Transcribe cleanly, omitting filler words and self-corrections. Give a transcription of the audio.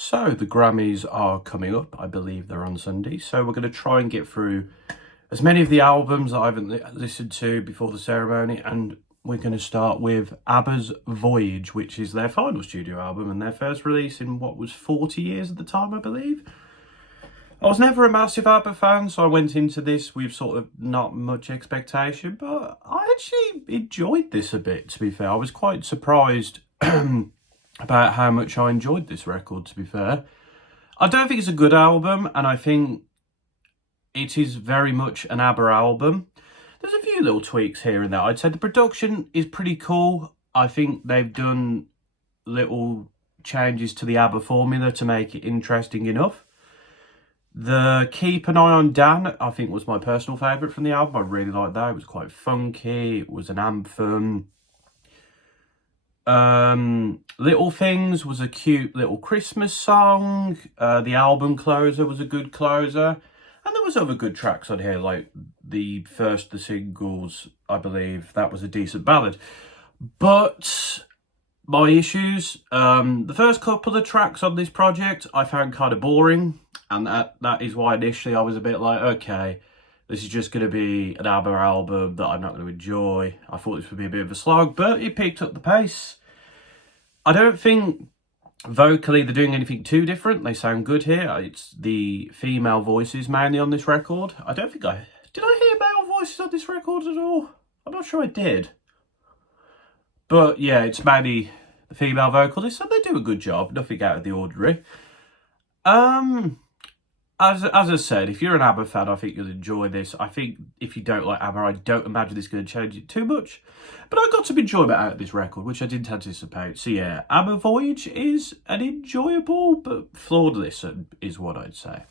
So the Grammys are coming up. I believe they're on Sunday. So we're going to try and get through as many of the albums that I haven't listened to before the ceremony. And we're going to start with ABBA's Voyage, which is their final studio album and their first release in what was 40 years at the time, I believe. I was never a massive ABBA fan, so I went into this with sort of not much expectation, but I actually enjoyed this a bit, to be fair. I was quite surprised about how much I enjoyed this record, to be fair. I don't think it's a good album, and I think it is very much an ABBA album. There's a few little tweaks here and there. I'd say the production is pretty cool. I think they've done little changes to the ABBA formula to make it interesting enough. The Keep an Eye on Dan, I think, was my personal favourite from the album. I really liked that. It was quite funky. It was an anthem. Little Things was a cute little Christmas song. The album closer was a good closer. And there was other good tracks on here, like the singles, I believe. That was a decent ballad. But my issues, the first couple of tracks on this project I found kind of boring. And that is why initially I was a bit like, okay, this is just going to be an ABBA album that I'm not going to enjoy. I thought this would be a bit of a slog, but it picked up the pace. I don't think vocally they're doing anything too different. They sound good here. It's the female voices mainly on this record. I don't think did I hear male voices on this record at all? I'm not sure I did. But yeah, it's mainly the female vocalists, and they do a good job. Nothing out of the ordinary. As I said, if you're an ABBA fan, I think you'll enjoy this. I think if you don't like ABBA, I don't imagine it's going to change it too much. But I got some enjoyment out of this record, which I didn't anticipate. So yeah, ABBA-Voyage is an enjoyable but flawed listen, is what I'd say.